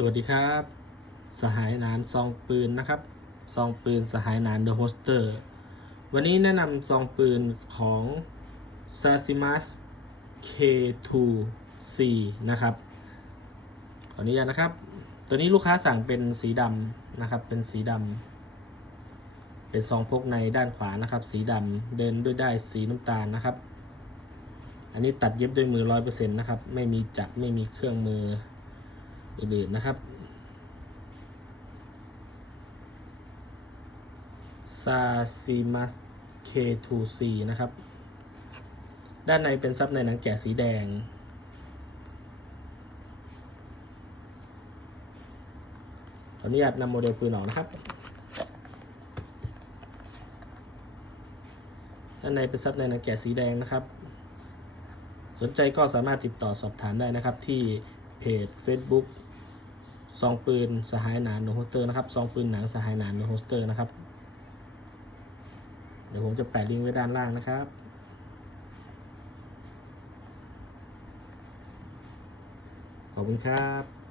สวัสดีครับ สหายนานซองปืนนะครับ ซองปืนสหายนานเดอะโฮสเตอร์ วันนี้แนะนำซองปืนของ s a s i m a s K2C นะครับ ขออนุญาตนะครับ ตัวนี้ลูกค้าสั่งเป็นสีดำนะครับ เป็นสีดำ เป็นซองพกในด้านขวานะครับ สีดำ เดินด้วยได้สีน้ำตาลนะครับ อันนี้ตัดเย็บด้วยมือร้อยเปอร์เซ็นต์นะครับ ไม่มีจักรไม่มีเครื่องมือ อื่นๆนะครับ ซาซิมัส K2C นะครับ ด้านในเป็นซับในหนังแกะสีแดง ขออนุญาตนำโมเดลปืนออกนะครับ ด้านในเป็นซับในหนังแกะสีแดงนะครับ สนใจก็สามารถติดต่อสอบถามได้นะครับที่เพจ Facebook ซองปืนสหายหนานโนโฮสเตอร์นะครับซองปืนหนังสหายหนานโนโฮสเตอร์นะครับ เดี๋ยวผมจะแปะลิงก์ไว้ด้านล่างนะครับ ขอบคุณครับ